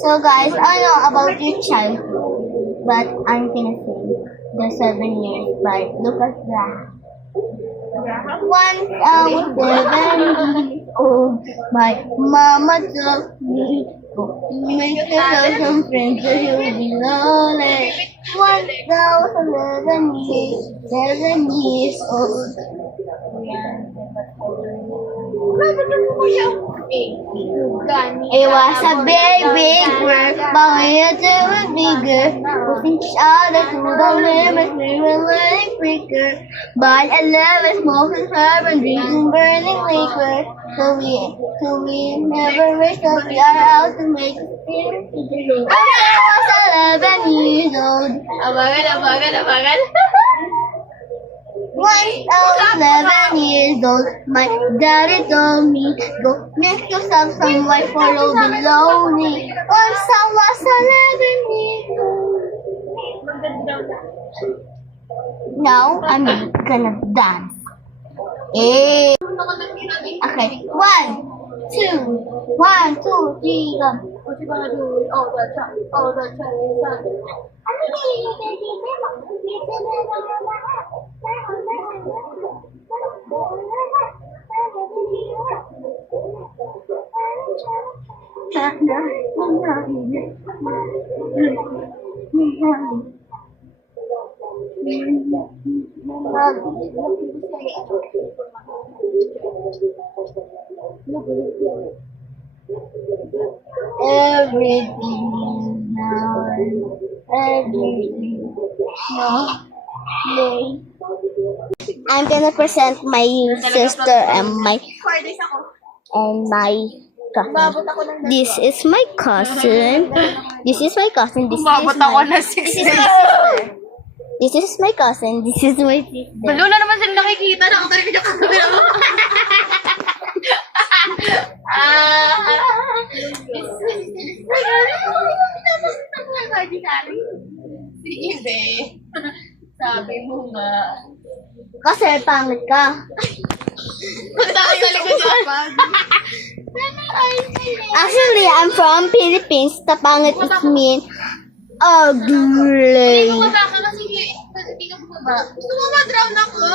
So guys, I know about your childhood, but I'm gonna say the 7 years, but look at that. Once I was 7 years old, my mama told me, go make yourself some friends or you'll be lonely. Once I was 7 years old. It was a big, big world, but we were doing bigger. Pushing each other to the limits, we were learning quicker. But I love smoking herb and drinking burning liquor. So we never wished that we are out to make a difference. When I was 11 years old. Abangan. Once I was 11 years old, my daddy told me, go make yourself some wife or you'll be lonely. Once I was 11 years old. Now I'm gonna dance. Eh. Okay, 1, 2, 1, 2, 3, go. What you gonna do with all the Chinese songs? Everything is now, everything now. I'm gonna present my sister and my cousin. This is my cousin. This is my cousin. This is Umabot ako my, na this is 6 my sister. This is my cousin. This is my sister. Balo na naman sila nakikita. Nakatalikod yung camera mo. Si Ibe. Sabi mo nga. Kasi pangit ka. Punta ka sa likod yun. Actually, I'm from Philippines. Tapangit is mean ugly. Bumaba ka kasi hindi ka bumaba. Gusto mo ma-drown ako?